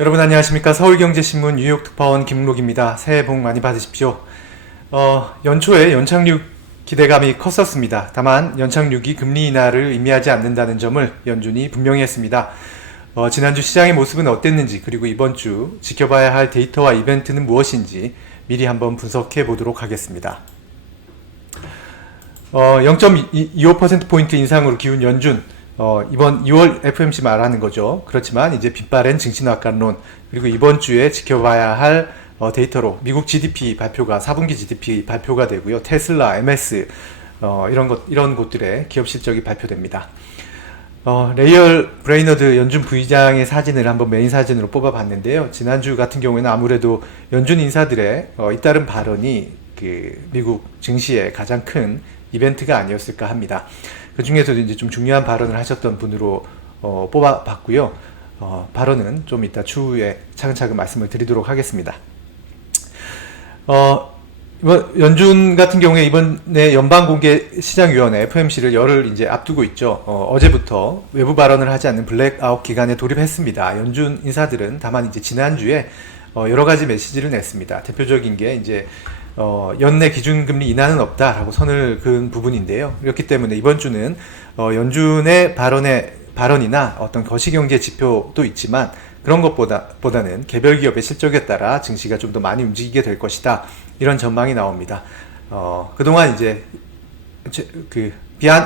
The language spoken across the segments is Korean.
여러분 안녕하십니까 서울경제신문 뉴욕 특파원 김록입니다. 새해 복 많이 받으십시오. 어, 연초에 연착륙 기대감이 컸었습니다. 다만 연착륙이 금리 인하를 의미하지 않는다는 점을 연준이 분명히 했습니다. 어, 지난주 시장의 모습은 어땠는지 그리고 이번 주 지켜봐야 할 데이터와 이벤트는 무엇인지 미리 한번 분석해 보도록 하겠습니다. 어, 0.25%포인트 인상으로 기운 연준, 어, 이번 2월 FMC 말하는 거죠. 그렇지만 이제 빗발엔 증시낙관론, 그리고 이번 주에 지켜봐야 할 어, 데이터로 미국 GDP 발표가 4분기 GDP 발표가 되고요. 테슬라, MS, 어, 이런 것, 이런 곳들의 기업 실적이 발표됩니다. 어, 레이얼 브레이너드 연준 부의장의 사진을 한번 메인 사진으로 뽑아봤는데요. 지난주 같은 경우에는 아무래도 연준 인사들의 어, 잇따른 발언이 그 미국 증시의 가장 큰 이벤트가 아니었을까 합니다. 그 중에서도 이제 좀 중요한 발언을 하셨던 분으로 어, 뽑아봤고요. 어, 발언은 좀 이따 추후에 차근차근 말씀을 드리도록 하겠습니다. 어, 이번 연준 같은 경우에 이번에 연방공개시장위원회 FMC를 열흘 이제 앞두고 있죠. 어, 어제부터 외부 발언을 하지 않는 블랙아웃 기간에 돌입했습니다. 연준 인사들은 다만 이제 지난주에 어, 여러 가지 메시지를 냈습니다. 대표적인 게 이제 어, 연내 기준금리 인하는 없다라고 선을 그은 부분인데요. 그렇기 때문에 이번 주는 어, 연준의 발언의 발언이나 어떤 거시경제 지표도 있지만 그런 것보다 보다는 개별 기업의 실적에 따라 증시가 좀 더 많이 움직이게 될 것이다. 이런 전망이 나옵니다. 어, 그동안 이제 제- 그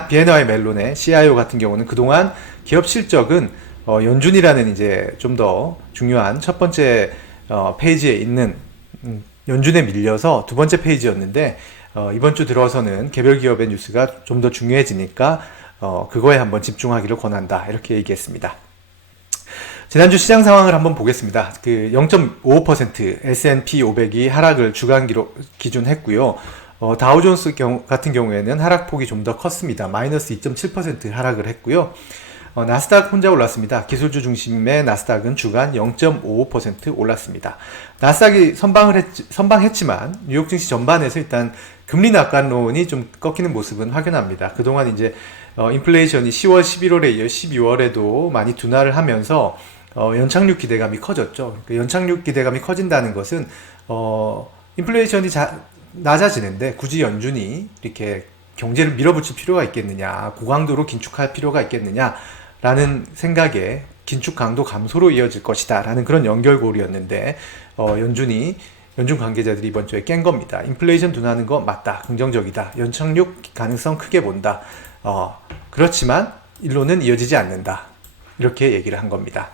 비에너의 멜론의 CIO 같은 경우는 그동안 기업 실적은 어, 연준이라는 이제 좀 더 중요한 첫 번째 어, 페이지에 있는 음, 연준에 밀려서 두 번째 페이지였는데 어, 이번 주 들어서는 개별 기업의 뉴스가 좀 더 중요해지니까 어, 그거에 한번 집중하기를 권한다 이렇게 얘기했습니다. 지난주 시장 상황을 한번 보겠습니다. 그 0.55% S&P 500이 하락을 주간 기록 기준 했고요. 어, 다우존스 경우, 같은 경우에는 하락폭이 좀 더 컸습니다. 마이너스 2.7% 하락을 했고요. 어, 나스닥 혼자 올랐습니다. 기술주 중심의 나스닥은 주간 0.55% 올랐습니다. 나스닥이 선방을 했, 선방했지만 뉴욕 증시 전반에서 일단 금리 낙관론이 좀 꺾이는 모습은 확연합니다. 그동안 이제 어, 인플레이션이 10월, 11월에 이어 12월에도 많이 둔화를 하면서 어, 연착륙 기대감이 커졌죠. 그 연착륙 기대감이 커진다는 것은 어, 인플레이션이 자, 낮아지는데 굳이 연준이 이렇게 경제를 밀어붙일 필요가 있겠느냐, 고강도로 긴축할 필요가 있겠느냐 라는 생각에 긴축 강도 감소로 이어질 것이다 라는 그런 연결고리였는데 어, 연준이 연준 관계자들이 이번 주에 깬 겁니다. 인플레이션 둔화하는 거 맞다, 긍정적이다, 연착륙 가능성 크게 본다. 어, 그렇지만 일로는 이어지지 않는다. 이렇게 얘기를 한 겁니다.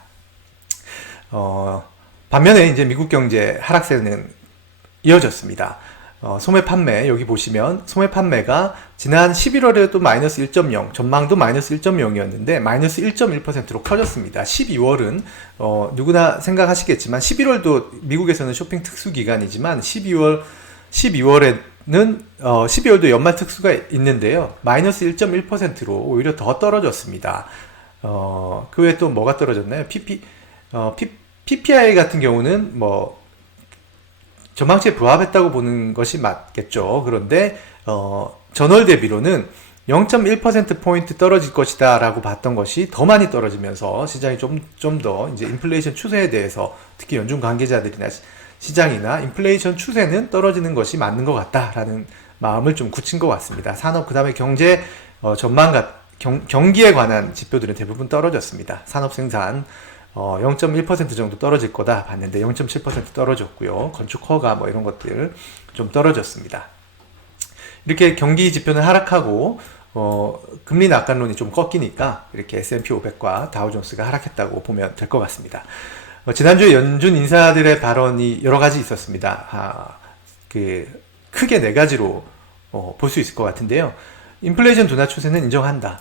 어, 반면에 이제 미국 경제 하락세는 이어졌습니다. 어, 소매 판매 여기 보시면 소매 판매가 지난 11월에도 마이너스 1.0 전망도 마이너스 1.0이었는데 마이너스 1.1%로 커졌습니다. 12월은 어, 누구나 생각하시겠지만 11월도 미국에서는 쇼핑 특수 기간이지만 12월 12월에는 어, 12월도 연말 특수가 있는데요. 마이너스 1.1%로 오히려 더 떨어졌습니다. 어, 그 외에 또 뭐가 떨어졌나요? PP, 어, P, PPI 같은 경우는 뭐 전망치에 부합했다고 보는 것이 맞겠죠. 그런데 어, 전월 대비로는 0.1% 포인트 떨어질 것이다 라고 봤던 것이 더 많이 떨어지면서 시장이 좀 좀 더 이제 인플레이션 추세에 대해서 특히 연준 관계자들이나 시- 시장이나 인플레이션 추세는 떨어지는 것이 맞는 것 같다라는 마음을 좀 굳힌 것 같습니다. 산업 그 다음에 경제 어, 전망 같 경, 경기에 관한 지표들은 대부분 떨어졌습니다. 산업 생산 어, 0.1% 정도 떨어질 거다 봤는데 0.7% 떨어졌고요. 건축 허가 뭐 이런 것들 좀 떨어졌습니다. 이렇게 경기 지표는 하락하고 어, 금리 낙관론이 좀 꺾이니까 이렇게 S&P 500과 다우존스가 하락했다고 보면 될 것 같습니다. 어, 지난주에 연준 인사들의 발언이 여러 가지 있었습니다. 아, 그 크게 네 가지로 어, 볼 수 있을 것 같은데요. 인플레이션 둔화 추세는 인정한다.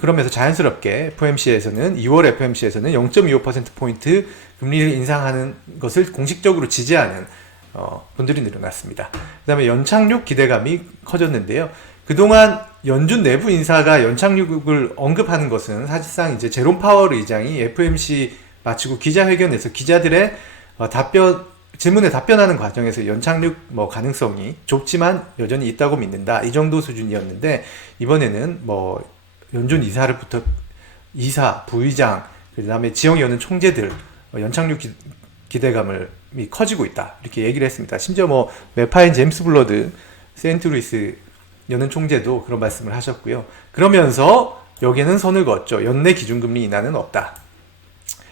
그러면서 자연스럽게 FOMC에서는 2월 FOMC에서는 0.25%포인트 금리를 인상하는 것을 공식적으로 지지하는 어, 분들이 늘어났습니다. 그 다음에 연착륙 기대감이 커졌는데요. 그동안 연준 내부 인사가 연착륙을 언급하는 것은 사실상 이제 제롬 파월 의장이 FMC 마치고 기자회견에서 기자들의 어, 답변 질문에 답변하는 과정에서 연착륙 뭐 가능성이 좁지만 여전히 있다고 믿는다 이 정도 수준이었는데 이번에는 뭐 연준 이사를부터 이사 부의장 그다음에 지역위원회 총재들 어, 연착륙 기, 기대감을 이 커지고 있다 이렇게 얘기를 했습니다. 심지어 뭐 메파인 제임스 블러드 세인트루이스 연은 총재도 그런 말씀을 하셨고요. 그러면서 여기에는 선을 그었죠. 연내 기준금리 인하는 없다.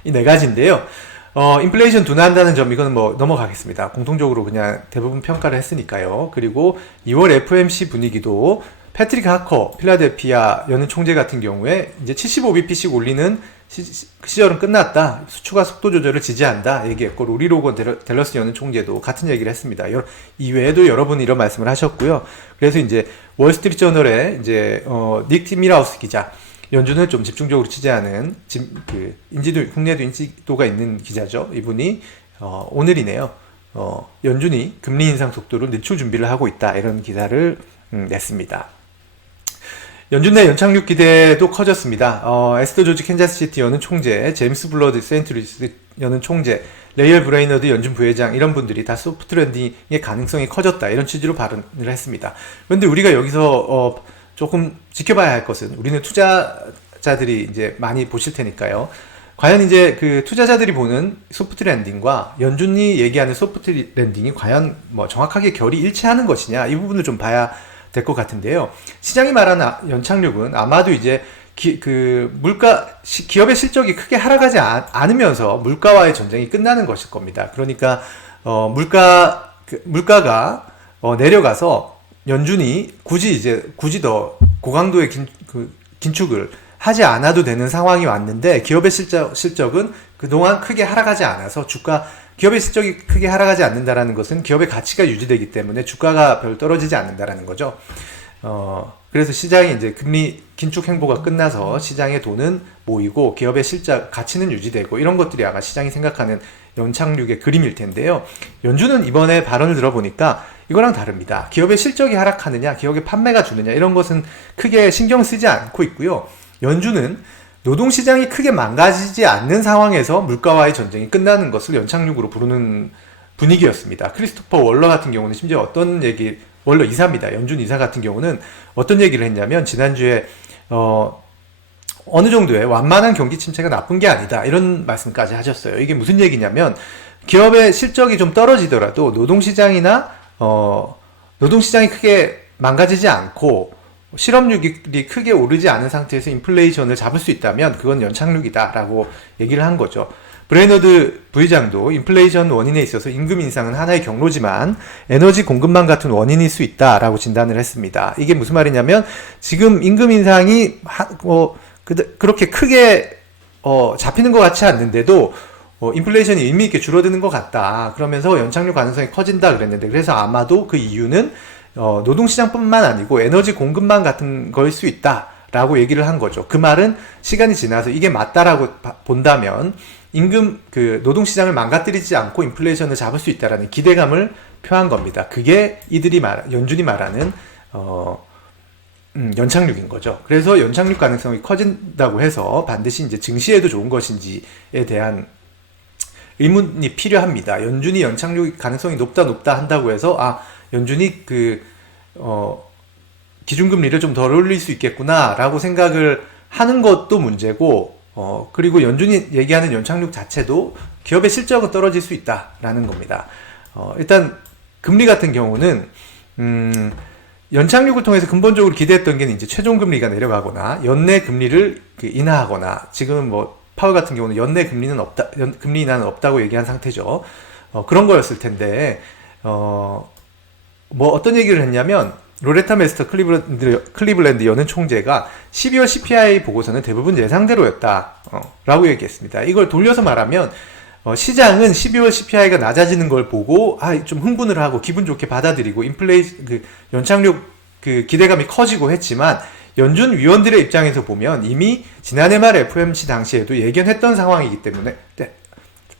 이 네 가지인데요. 어, 인플레이션 둔화한다는 점 이거는 뭐 넘어가겠습니다. 공통적으로 그냥 대부분 평가를 했으니까요. 그리고 2월 FOMC 분위기도 패트릭 하커 필라델피아 연은 총재 같은 경우에 이제 75bp씩 올리는 시, 절은 끝났다. 수축과 속도 조절을 지지한다. 얘기했고 로리 로건 델러스 연은 총재도 같은 얘기를 했습니다. 이외에도 여러분이 이런 말씀을 하셨고요. 그래서 이제 월스트리트 저널에 이제 어, 닉 티미라우스 기자 연준을 좀 집중적으로 취재하는 그 인지도 국내도 인지도가 있는 기자죠. 이분이 어, 오늘이네요. 어, 연준이 금리 인상 속도를 늦출 준비를 하고 있다 이런 기사를 음, 냈습니다. 연준 내 연착륙 기대도 커졌습니다. 어, 에스더 조지 캔자스시티 여는 총재, 제임스 블러드 세인트루이스 여는 총재, 레이얼 브레이너드 연준 부회장 이런 분들이 다 소프트 랜딩의 가능성이 커졌다 이런 취지로 발언을 했습니다. 그런데 우리가 여기서 어, 조금 지켜봐야 할 것은 우리는 투자자들이 이제 많이 보실 테니까요. 과연 이제 그 투자자들이 보는 소프트 랜딩과 연준이 얘기하는 소프트 랜딩이 과연 뭐 정확하게 결이 일치하는 것이냐 이 부분을 좀 봐야 될 것 같은데요. 시장이 말하는 아, 연착륙은 아마도 이제 기, 그 물가 시, 기업의 실적이 크게 하락하지 아, 않으면서 물가와의 전쟁이 끝나는 것일 겁니다. 그러니까 어, 물가 그, 물가가 어, 내려가서 연준이 굳이 이제 굳이 더 고강도의 긴, 그, 긴축을 하지 않아도 되는 상황이 왔는데 기업의 실적, 실적은 그동안 크게 하락하지 않아서 주가 기업의 실적이 크게 하락하지 않는다라는 것은 기업의 가치가 유지되기 때문에 주가가 별 떨어지지 않는다라는 거죠. 어, 그래서 시장이 이제 금리 긴축 행보가 끝나서 시장의 돈은 모이고 기업의 실적 가치는 유지되고 이런 것들이 아마 시장이 생각하는 연착륙의 그림일 텐데요. 연준은 이번에 발언을 들어보니까 이거랑 다릅니다. 기업의 실적이 하락하느냐, 기업의 판매가 주느냐 이런 것은 크게 신경 쓰지 않고 있고요. 연준은 노동시장이 크게 망가지지 않는 상황에서 물가와의 전쟁이 끝나는 것을 연착륙으로 부르는 분위기였습니다. 크리스토퍼 월러 같은 경우는 심지어 어떤 얘기, 월러 이사입니다. 연준 이사 같은 경우는 어떤 얘기를 했냐면 지난주에 어, 어느 정도의 완만한 경기 침체가 나쁜 게 아니다. 이런 말씀까지 하셨어요. 이게 무슨 얘기냐면 기업의 실적이 좀 떨어지더라도 노동시장이나 어, 노동시장이 크게 망가지지 않고 실업률이 크게 오르지 않은 상태에서 인플레이션을 잡을 수 있다면 그건 연착륙이다라고 얘기를 한 거죠. 브레너드 부의장도 인플레이션 원인에 있어서 임금 인상은 하나의 경로지만 에너지 공급망 같은 원인일 수 있다라고 진단을 했습니다. 이게 무슨 말이냐면 지금 임금 인상이 하, 어, 그, 그렇게 크게 어, 잡히는 것 같지 않는데도 어, 인플레이션이 의미 있게 줄어드는 것 같다. 그러면서 연착륙 가능성이 커진다 그랬는데 그래서 아마도 그 이유는 어, 노동시장뿐만 아니고 에너지 공급망 같은 거일 수 있다 라고 얘기를 한 거죠. 그 말은 시간이 지나서 이게 맞다라고 본다면 임금 그 노동 시장을 망가뜨리지 않고 인플레이션을 잡을 수 있다라는 기대감을 표한 겁니다. 그게 이들이 말 연준이 말하는 어, 음, 연착륙인 거죠. 그래서 연착륙 가능성이 커진다고 해서 반드시 이제 증시에도 좋은 것인지에 대한 의문이 필요합니다. 연준이 연착륙 가능성이 높다 높다 한다고 해서 아 연준이 그 어, 기준금리를 좀 덜 올릴 수 있겠구나라고 생각을 하는 것도 문제고 어, 그리고 연준이 얘기하는 연착륙 자체도 기업의 실적은 떨어질 수 있다라는 겁니다. 어, 일단 금리 같은 경우는 음, 연착륙을 통해서 근본적으로 기대했던 게 이제 최종 금리가 내려가거나 연내 금리를 그 인하하거나 지금 뭐 파월 같은 경우는 연내 금리는 없다, 연, 금리 인하는 없다고 얘기한 상태죠. 어, 그런 거였을 텐데, 어, 뭐 어떤 얘기를 했냐면, 로레타 메스터 클리블랜드, 클리블랜드 연은 총재가 12월 CPI 보고서는 대부분 예상대로였다. 어, 라고 얘기했습니다. 이걸 돌려서 말하면, 어, 시장은 12월 CPI가 낮아지는 걸 보고, 아, 좀 흥분을 하고 기분 좋게 받아들이고, 인플레이, 그, 연착륙 그 기대감이 커지고 했지만, 연준 위원들의 입장에서 보면 이미 지난해 말 FOMC 당시에도 예견했던 상황이기 때문에 때,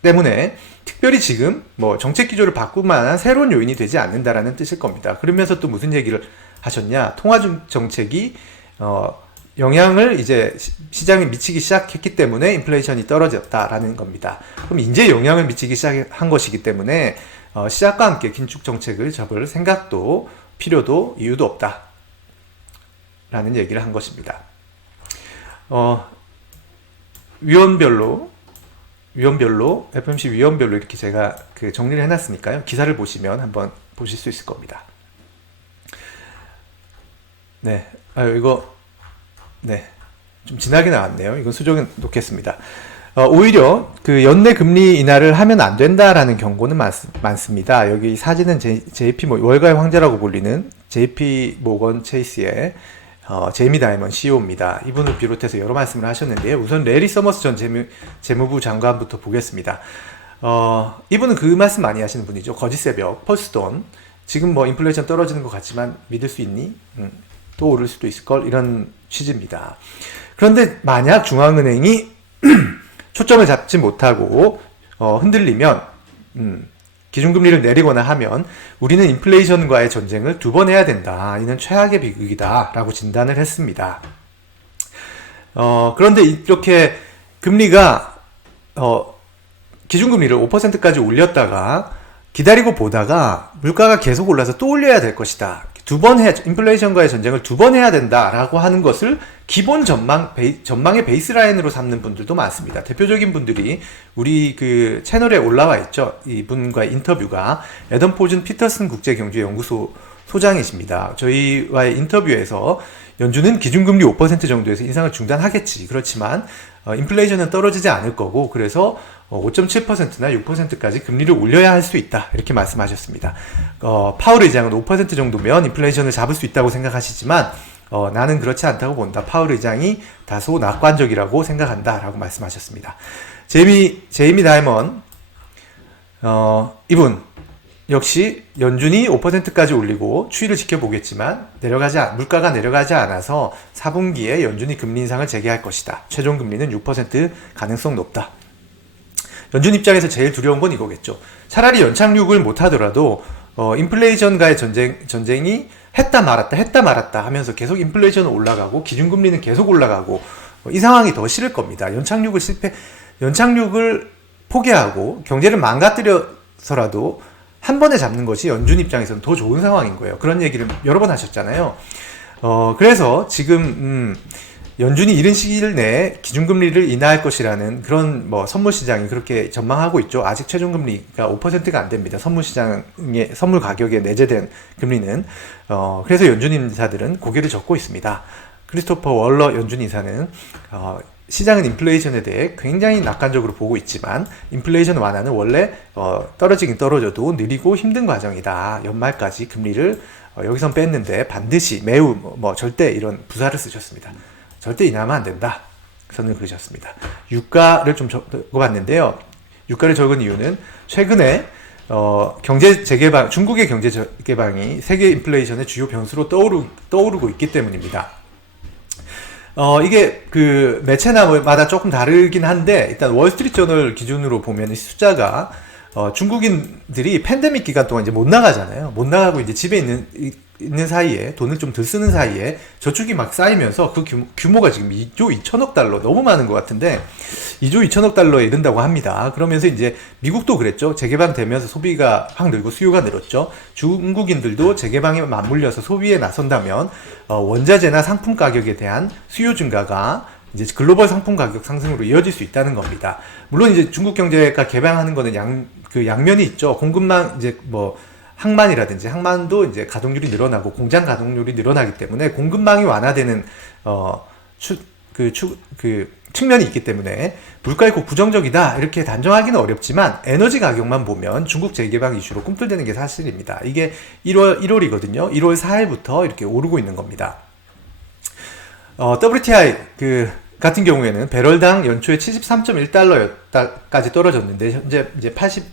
때문에 특별히 지금 뭐 정책 기조를 바꿀 만한 새로운 요인이 되지 않는다라는 뜻일 겁니다. 그러면서 또 무슨 얘기를 하셨냐? 통화 정책이 어 영향을 이제 시장에 미치기 시작했기 때문에 인플레이션이 떨어졌다라는 겁니다. 그럼 이제 영향을 미치기 시작한 것이기 때문에 어 시작과 함께 긴축 정책을 접을 생각도 필요도 이유도 없다. 라는 얘기를 한 것입니다. 어, 위원별로 위원별로 FMC 위원별로 이렇게 제가 그 정리를 해놨으니까요. 기사를 보시면 한번 보실 수 있을 겁니다. 네, 아유 이거 네. 좀 진하게 나왔네요. 이건 수정은 놓겠습니다. 어, 오히려 그 연내 금리 인하를 하면 안 된다라는 경고는 많, 많습니다. 여기 사진은 JP 모, 월가의 황제라고 불리는 JP 모건 체이스의 어, 제이미 다이먼 CEO입니다. 이분을 비롯해서 여러 말씀을 하셨는데요. 우선 레리 서머스 전 재무, 재무부 장관부터 보겠습니다. 어, 이분은 그 말씀 많이 하시는 분이죠. 거짓 새벽, 펄스돈. 지금 뭐 인플레이션 떨어지는 것 같지만 믿을 수 있니? 음, 또 오를 수도 있을 걸 이런 취지입니다. 그런데 만약 중앙은행이 초점을 잡지 못하고 어, 흔들리면 음, 기준금리를 내리거나 하면 우리는 인플레이션과의 전쟁을 두 번 해야 된다. 이는 최악의 비극이다 라고 진단을 했습니다. 어, 그런데 이렇게 금리가 어, 기준금리를 5%까지 올렸다가 기다리고 보다가 물가가 계속 올라서 또 올려야 될 것이다. 두 번 해, 인플레이션과의 전쟁을 두 번 해야 된다라고 하는 것을 기본 전망, 베이, 전망의 베이스라인으로 삼는 분들도 많습니다. 대표적인 분들이 우리 그 채널에 올라와 있죠. 이분과 인터뷰가 에던 포즌 피터슨 국제경제연구소 소장이십니다. 저희와의 인터뷰에서 연준은 기준금리 5% 정도에서 인상을 중단하겠지. 그렇지만 어, 인플레이션은 떨어지지 않을 거고 그래서 5.7%나 6%까지 금리를 올려야 할 수 있다. 이렇게 말씀하셨습니다. 어, 파월 의장은 5% 정도면 인플레이션을 잡을 수 있다고 생각하시지만 어, 나는 그렇지 않다고 본다. 파월 의장이 다소 낙관적이라고 생각한다라고 말씀하셨습니다. 제이미 제이미 다이먼 어, 이분 역시 연준이 5%까지 올리고 추이를 지켜보겠지만 내려가지 않, 물가가 내려가지 않아서 4분기에 연준이 금리 인상을 재개할 것이다. 최종 금리는 6% 가능성 높다. 연준 입장에서 제일 두려운 건 이거겠죠. 차라리 연착륙을 못 하더라도 어, 인플레이션과의 전쟁 전쟁이 했다 말았다 했다 말았다 하면서 계속 인플레이션은 올라가고 기준금리는 계속 올라가고 어, 이 상황이 더 싫을 겁니다. 연착륙을 실패 연착륙을 포기하고 경제를 망가뜨려서라도 한 번에 잡는 것이 연준 입장에서는 더 좋은 상황인 거예요. 그런 얘기를 여러 번 하셨잖아요. 어, 그래서 지금, 음, 연준이 이른 시일 내에 기준금리를 인하할 것이라는 그런 뭐 선물 시장이 그렇게 전망하고 있죠. 아직 최종 금리가 5%가 안 됩니다. 선물 시장의 선물 가격에 내재된 금리는 어 그래서 연준 인사들은 고개를 젓고 있습니다. 크리스토퍼 월러 연준 인사는 어 시장은 인플레이션에 대해 굉장히 낙관적으로 보고 있지만 인플레이션 완화는 원래 어, 떨어지긴 떨어져도 느리고 힘든 과정이다. 연말까지 금리를 어, 여기선 뺐는데 반드시 매우 뭐, 뭐 절대 이런 부사를 쓰셨습니다. 절대 인하면 안 된다. 선을 그으셨습니다. 유가를 좀 적어봤는데요. 유가를 적은 이유는 최근에 어, 경제 재개방, 중국의 경제 재개방이 세계 인플레이션의 주요 변수로 떠오르, 떠오르고 있기 때문입니다. 어, 이게 그 매체나마다 조금 다르긴 한데, 일단 월스트리트 저널 기준으로 보면 숫자가, 어, 중국인들이 팬데믹 기간 동안 이제 못 나가잖아요. 못 나가고 이제 집에 있는, 있는 사이에 돈을 좀 덜 쓰는 사이에 저축이 막 쌓이면서 그 규모, 가 지금 2조 2천억 달러 너무 많은 것 같은데 2조 2천억 달러에 이른다고 합니다. 그러면서 이제 미국도 그랬죠. 재개방되면서 소비가 확 늘고 수요가 늘었죠. 중국인들도 재개방에 맞물려서 소비에 나선다면 어, 원자재나 상품 가격에 대한 수요 증가가 이제 글로벌 상품 가격 상승으로 이어질 수 있다는 겁니다. 물론 이제 중국 경제가 개방하는 거는 양, 그 양면이 있죠. 공급망 이제 뭐 항만이라든지 항만도 이제 가동률이 늘어나고 공장 가동률이 늘어나기 때문에 공급망이 완화되는 어 추 그 추그 그 측면이 있기 때문에 물가에 꼭 부정적이다 이렇게 단정하기는 어렵지만 에너지 가격만 보면 중국 재개방 이슈로 꿈틀대는 게 사실입니다. 이게 1월 1월이거든요. 1월 4일부터 이렇게 오르고 있는 겁니다. 어, WTI 그 같은 경우에는 배럴당 연초에 73.1달러였다까지 떨어졌는데 현재 이제 80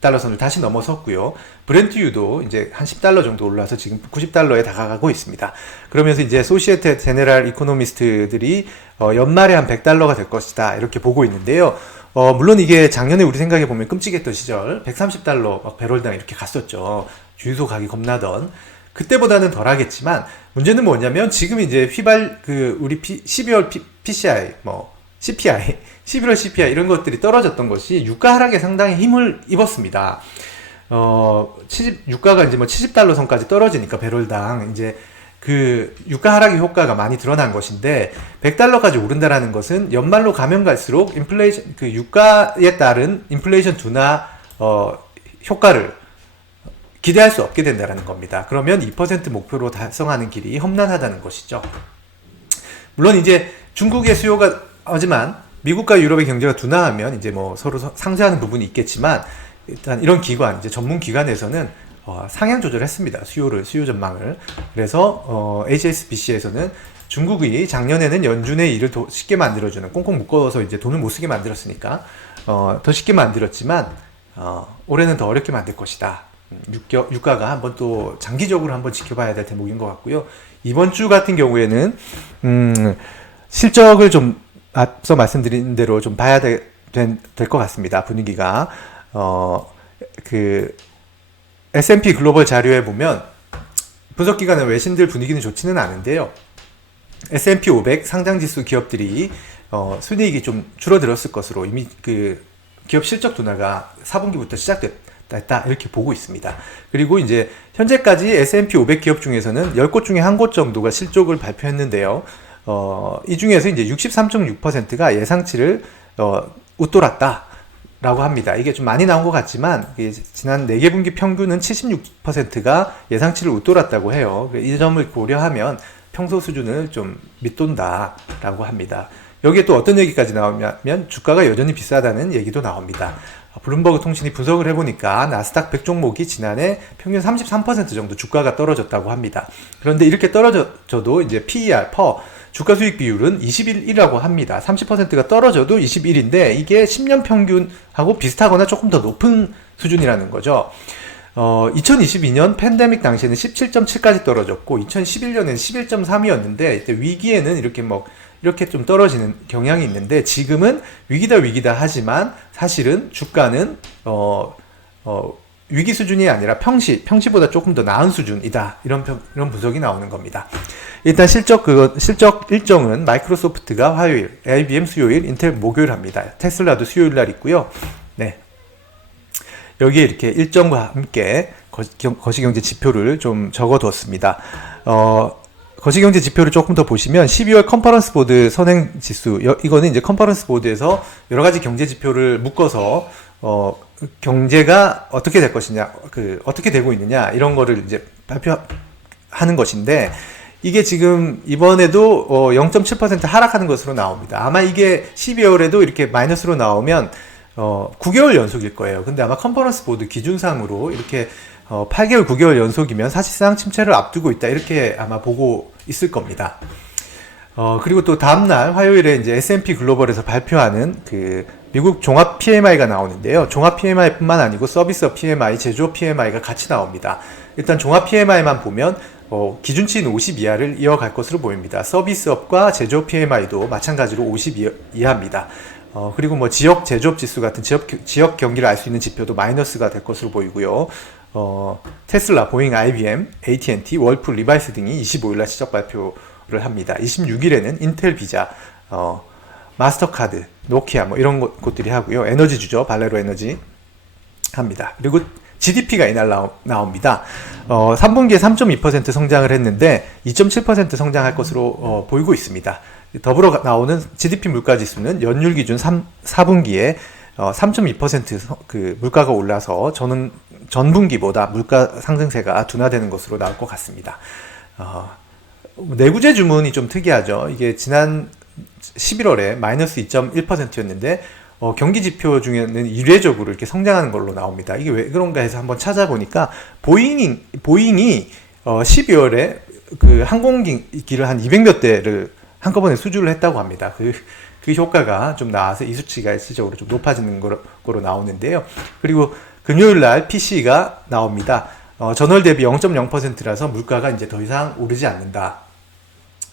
달러 선을 다시 넘어섰고요. 브렌트유도 이제 한 10달러 정도 올라서 지금 90달러에 다가가고 있습니다. 그러면서 이제 소시에테 제네랄 이코노미스트들이 어, 연말에 한 100달러가 될 것이다 이렇게 보고 있는데요. 어, 물론 이게 작년에 우리 생각해 보면 끔찍했던 시절 130달러 막 배럴당 이렇게 갔었죠. 주유소 가기 겁나던 그때보다는 덜 하겠지만 문제는 뭐냐면 지금 이제 휘발 그 우리 피, 12월 피, PCI 뭐 CPI 11월 CPI 이런 것들이 떨어졌던 것이 유가 하락에 상당히 힘을 입었습니다. 어, 70, 유가가 이제 뭐 70달러 선까지 떨어지니까 배럴당 이제 그 유가 하락의 효과가 많이 드러난 것인데 100달러까지 오른다라는 것은 연말로 가면 갈수록 인플레이션 그 유가에 따른 인플레이션 둔화 어 효과를 기대할 수 없게 된다라는 겁니다. 그러면 2% 목표로 달성하는 길이 험난하다는 것이죠. 물론 이제 중국의 수요가 하지만 미국과 유럽의 경제가 둔화하면 이제 뭐 서로 서- 상쇄하는 부분이 있겠지만 일단 이런 기관 이제 전문 기관에서는 어, 상향 조절했습니다. 수요를 수요 전망을 그래서 어, HSBC에서는 중국이 작년에는 연준의 일을 더 쉽게 만들어주는 꽁꽁 묶어서 이제 돈을 못 쓰게 만들었으니까 어, 더 쉽게 만들었지만 어, 올해는 더 어렵게 만들 것이다. 음, 유가, 유가가 한번 또 장기적으로 한번 지켜봐야 될 대목인 것 같고요. 이번 주 같은 경우에는 음, 실적을 좀 앞서 말씀드린 대로 좀 봐야 될것 같습니다. 분위기가 어, 그 S&P 글로벌 자료에 보면 분석 기관의 외신들 분위기는 좋지는 않은데요. S&P 500 상장 지수 기업들이 어, 순이익이 좀 줄어들었을 것으로 이미 그 기업 실적 둔화가 4분기부터 시작됐 다 이렇게 보고 있습니다. 그리고 이제 현재까지 S&P 500 기업 중에서는 10곳 중에 한 곳 정도가 실적을 발표했는데요. 어, 이 중에서 이제 63.6%가 예상치를 어, 웃돌았다. 라고 합니다. 이게 좀 많이 나온 것 같지만 지난 4개 분기 평균은 76%가 예상치를 웃돌았다고 해요. 이 점을 고려하면 평소 수준을 좀 밑돈다라고 합니다. 여기에 또 어떤 얘기까지 나오냐면 주가가 여전히 비싸다는 얘기도 나옵니다. 블룸버그 통신이 분석을 해보니까 나스닥 100 종목이 지난해 평균 33% 정도 주가가 떨어졌다고 합니다. 그런데 이렇게 떨어져도 이제 PER, 퍼 주가 수익 비율은 21이라고 합니다. 30%가 떨어져도 21인데 이게 10년 평균하고 비슷하거나 조금 더 높은 수준이라는 거죠. 어, 2022년 팬데믹 당시에는 17.7까지 떨어졌고 2011년에는 11.3이었는데 이때 위기에는 이렇게 뭐 이렇게 좀 떨어지는 경향이 있는데 지금은 위기다 위기다 하지만 사실은 주가는 어, 어, 위기 수준이 아니라 평시 평시보다 조금 더 나은 수준이다 이런 평, 이런 분석이 나오는 겁니다. 일단 실적 그 실적 일정은 마이크로소프트가 화요일, IBM 수요일, 인텔 목요일 합니다. 테슬라도 수요일 날 있고요. 네. 여기에 이렇게 일정과 함께 거시경제 지표를 좀 적어두었습니다. 어, 거시경제 지표를 조금 더 보시면 12월 컨퍼런스 보드 선행 지수 이거는 이제 컨퍼런스 보드에서 여러 가지 경제 지표를 묶어서 어, 경제가 어떻게 될 것이냐, 그 어떻게 되고 있느냐 이런 거를 이제 발표하는 것인데 이게 지금 이번에도 어 0.7% 하락하는 것으로 나옵니다. 아마 이게 12월에도 이렇게 마이너스로 나오면 어 9개월 연속일 거예요. 근데 아마 컨퍼런스 보드 기준상으로 이렇게 어 8개월, 9개월 연속이면 사실상 침체를 앞두고 있다. 이렇게 아마 보고 있을 겁니다. 어 그리고 또 다음날 화요일에 이제 S&P 글로벌에서 발표하는 그 미국 종합 PMI가 나오는데요. 종합 PMI뿐만 아니고 서비스 PMI, 제조업 PMI가 같이 나옵니다. 일단 종합 PMI만 보면 어, 기준치인 50 이하를 이어갈 것으로 보입니다. 서비스업과 제조업 PMI도 마찬가지로 50 이하입니다. 어, 그리고 뭐 지역 제조업 지수 같은 지역, 지역 경기를 알 수 있는 지표도 마이너스가 될 것으로 보이고요. 어, 테슬라, 보잉, IBM, AT&T, 월풀, 리바이스 등이 25일날 시적 발표를 합니다. 26일에는 인텔, 비자, 어, 마스터카드, 노키아 뭐 이런 곳 들이 하고요. 에너지 주죠. 발레로 에너지 합니다. 그리고 GDP가 이날 나오, 나옵니다. 어, 3분기에 3.2% 성장을 했는데 2.7% 성장할 것으로 어, 보이고 있습니다. 더불어 나오는 GDP 물가 지수는 연율 기준 3, 4분기에 어, 3.2%그 물가가 올라서 저는 전분기보다 물가 상승세가 둔화되는 것으로 나올 것 같습니다. 어, 내구재 주문이 좀 특이하죠. 이게 지난 11월에 마이너스 2.1%였는데 어, 경기 지표 중에는 이례적으로 이렇게 성장하는 걸로 나옵니다. 이게 왜 그런가 해서 한번 찾아보니까 보잉이, 보잉이 어, 12월에 그 항공기를 한 200몇 대를 한꺼번에 수주를 했다고 합니다. 그, 그 효과가 좀 나와서 이 수치가 일시적으로 좀 높아지는 거로, 거로 나오는데요. 그리고 금요일 날 PC가 나옵니다. 어, 전월 대비 0.0%라서 물가가 이제 더 이상 오르지 않는다.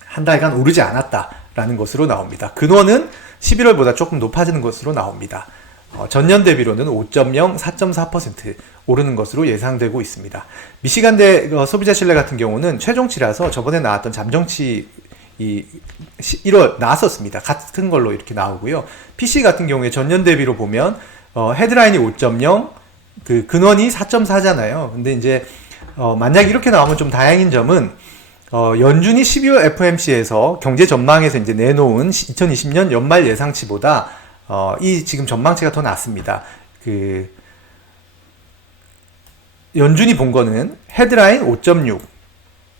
한 달간 오르지 않았다라는 것으로 나옵니다. 근원은 11월보다 조금 높아지는 것으로 나옵니다. 어, 전년 대비로는 5.0, 4.4% 오르는 것으로 예상되고 있습니다. 미시간대 어, 소비자 신뢰 같은 경우는 최종치라서 저번에 나왔던 잠정치 이 1월 나왔었습니다. 같은 걸로 이렇게 나오고요. PC 같은 경우에 전년 대비로 보면 어, 헤드라인이 5.0, 그 근원이 4.4잖아요. 근데 이제 어, 만약 이렇게 나오면 좀 다행인 점은 어, 연준이 12월 FOMC에서 경제 전망에서 이제 내놓은 2020년 연말 예상치보다 어, 이 지금 전망치가 더 낮습니다. 그 연준이 본 거는 헤드라인 5.6,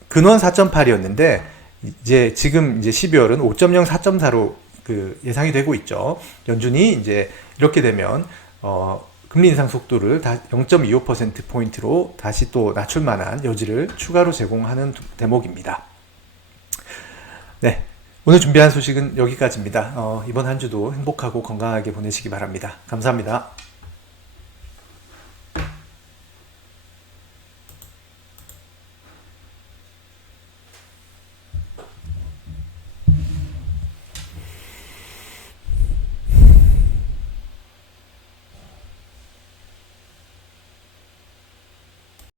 근원 4.8이었는데 이제 지금 이제 12월은 5.0, 4.4로 그 예상이 되고 있죠. 연준이 이제 이렇게 되면 어 금리 인상 속도를 다0.25% 포인트로 다시 또 낮출 만한 여지를 추가로 제공하는 두- 대목입니다. 네. 오늘 준비한 소식은 여기까지입니다. 어, 이번 한 주도 행복하고 건강하게 보내시기 바랍니다. 감사합니다.